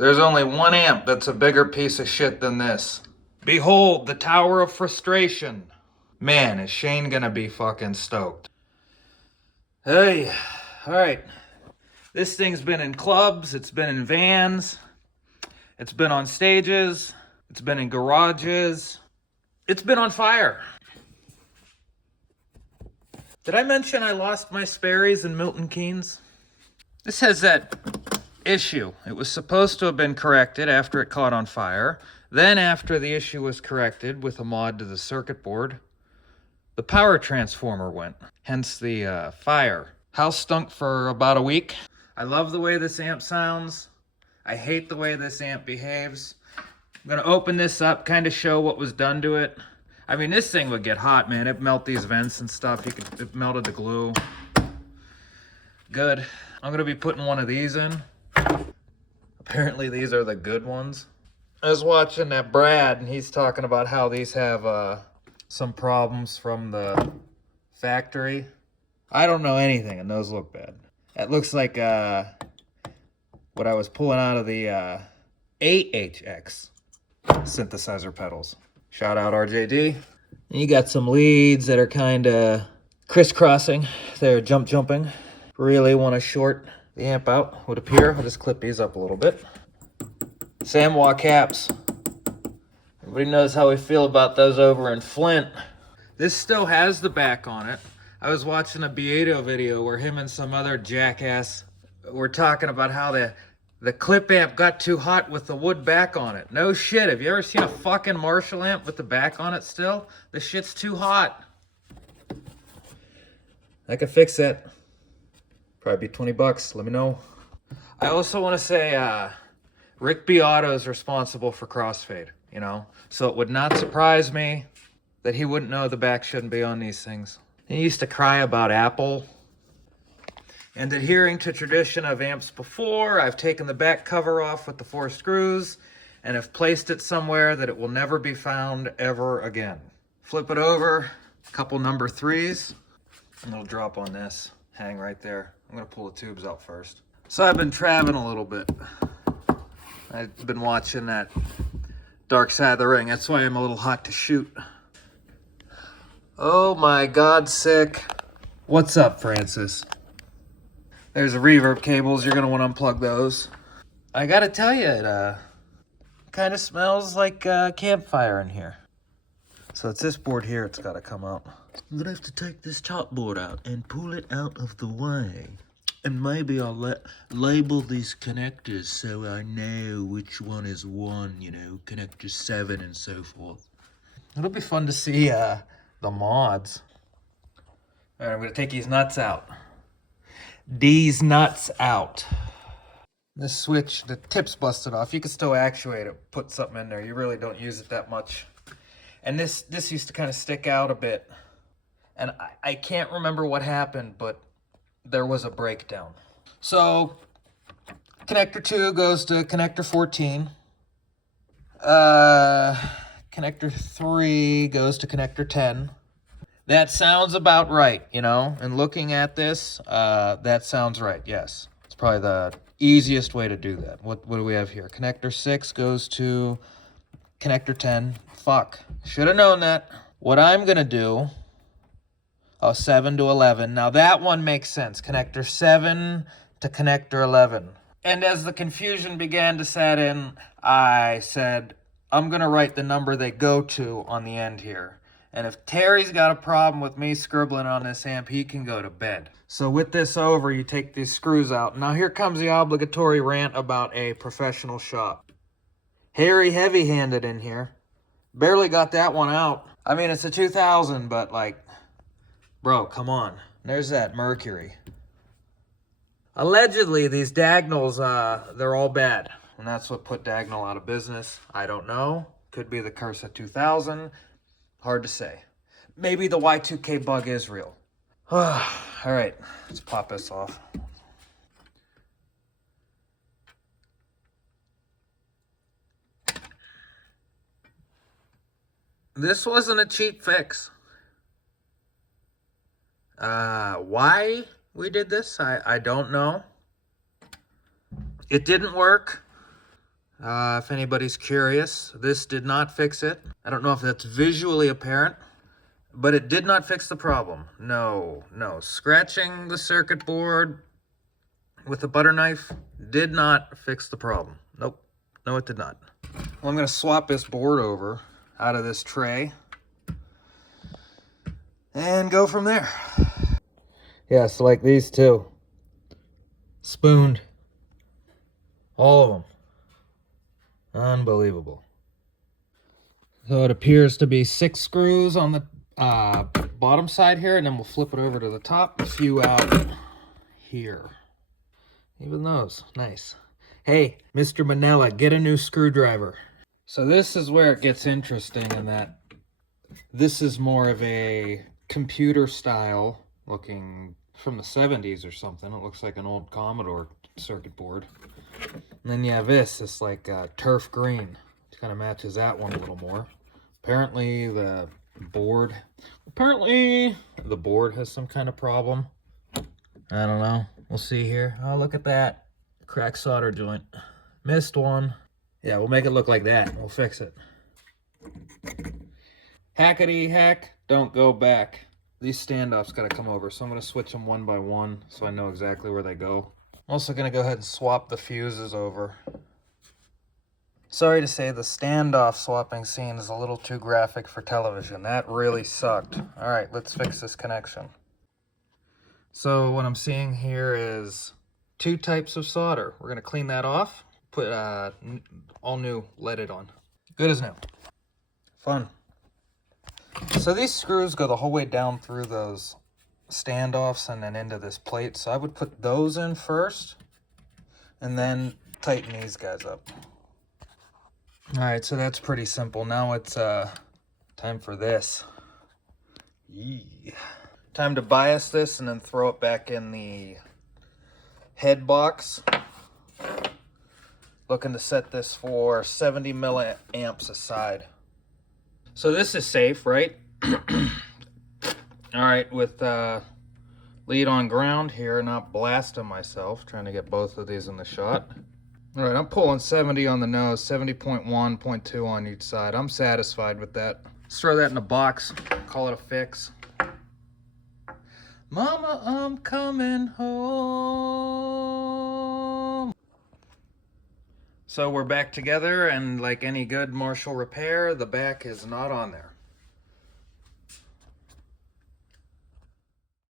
There's only one amp that's a bigger piece of shit than this. Behold, the Tower of Frustration. Man, is Shane gonna be fucking stoked. Hey, alright. This thing's been in clubs, it's been in vans, it's been on stages, it's been in garages, it's been on fire. Did I mention I lost my Sperry's in Milton Keynes? This has that issue. It was supposed to have been corrected after it caught on fire. Then after the issue was corrected with a mod to the circuit board, the power transformer went, hence the fire. House stunk for about a week. I love the way this amp sounds. I hate the way this amp behaves. I'm gonna open this up, kind of show what was done to it. I mean, this thing would get hot, man. It melt these vents and stuff. It melted the glue. Good. I'm gonna be putting one of these in. Apparently these are the good ones. I was watching that Brad, and he's talking about how these have some problems from the factory. I don't know anything, and those look bad. That looks like what I was pulling out of the AHX synthesizer pedals. Shout out RJD. And you got some leads that are kind of crisscrossing. They're jumping. Really want to short the amp out, would appear. I'll just clip these up a little bit. Samwa caps. Everybody knows how we feel about those over in Flint. This still has the back on it. I was watching a Beato video where him and some other jackass were talking about how the clip amp got too hot with the wood back on it. No shit, have you ever seen a fucking Marshall amp with the back on it still? This shit's too hot. I could fix that. Probably be 20 bucks, let me know. I also want to say, Rick Beato is responsible for crossfade, you know? So it would not surprise me that he wouldn't know the back shouldn't be on these things. He used to cry about Apple. And adhering to tradition of amps before, I've taken the back cover off with the 4 screws and have placed it somewhere that it will never be found ever again. Flip it over, a couple number 3s, and it'll drop on this, hang right there. I'm gonna pull the tubes out first. So I've been traveling a little bit. I've been watching that Dark Side of the Ring. That's why I'm a little hot to shoot. Oh my God, sick. What's up, Francis? There's the reverb cables. You're gonna want to unplug those. I gotta tell you, it kind of smells like campfire in here. So it's this board here. It's gotta come out. I'm gonna have to take this top board out and pull it out of the way. And maybe I'll label these connectors so I know which one is one, you know, connector 7 and so forth. It'll be fun to see the mods. All right, I'm gonna take these nuts out. These nuts out. This switch, the tip's busted off. You can still actuate it, put something in there. You really don't use it that much. And this used to kind of stick out a bit. And I can't remember what happened, but there was a breakdown. So, connector 2 goes to connector 14. Connector 3 goes to connector 10. That sounds about right, you know? And looking at this, that sounds right, yes. It's probably the easiest way to do that. What do we have here? Connector 6 goes to connector 10. Fuck. Should have known that. What I'm going to do... Oh, 7 to 11. Now that one makes sense. Connector 7 to connector 11. And as the confusion began to set in, I said, I'm going to write the number they go to on the end here. And if Terry's got a problem with me scribbling on this amp, he can go to bed. So with this over, you take these screws out. Now here comes the obligatory rant about a professional shop. Harry heavy-handed in here. Barely got that one out. I mean, it's a 2000, but like... Bro, come on. There's that mercury. Allegedly, these Dagnalls, they're all bad. And that's what put Dagnall out of business. I don't know. Could be the curse of 2000. Hard to say. Maybe the Y2K bug is real. All right, let's pop this off. This wasn't a cheap fix. Why we did this, I don't know. It didn't work. If anybody's curious, this did not fix it. I don't know if that's visually apparent, but it did not fix the problem. No. Scratching the circuit board with a butter knife did not fix the problem. Nope. No, it did not. Well, I'm going to swap this board over out of this tray and go from there. Yeah, so like these two. Spooned. All of them. Unbelievable. So it appears to be 6 screws on the bottom side here, and then we'll flip it over to the top. A few out here. Even those. Nice. Hey, Mr. Manella, get a new screwdriver. So this is where it gets interesting in that this is more of a computer style looking from the 70s or something. It looks like an old Commodore circuit board. And then you have this like turf green. It kind of matches that one a little more. Apparently the board has some kind of problem. I don't know. We'll see here. Oh, look at that. Cracked solder joint. Missed one. Yeah, we'll make it look like that. We'll fix it. Hackety hack, don't go back. These standoffs got to come over, so I'm going to switch them one by one so I know exactly where they go. I'm also going to go ahead and swap the fuses over. Sorry to say, the standoff swapping scene is a little too graphic for television. That really sucked. All right, let's fix this connection. So what I'm seeing here is 2 types of solder. We're going to clean that off, put all new leaded on. Good as new. Fun. So these screws go the whole way down through those standoffs and then into this plate. So I would put those in first and then tighten these guys up. All right, so that's pretty simple. Now it's time for this. Yee. Time to bias this and then throw it back in the head box. Looking to set this for 70 milliamps aside. So this is safe, right? All right, with lead on ground here, not blasting myself, trying to get both of these in the shot. All right, I'm pulling 70 on the nose, 70.1, 0.2 on each side. I'm satisfied with that. Let's throw that in a box, call it a fix. Mama, I'm coming home. So we're back together, and like any good Marshall repair, the back is not on there.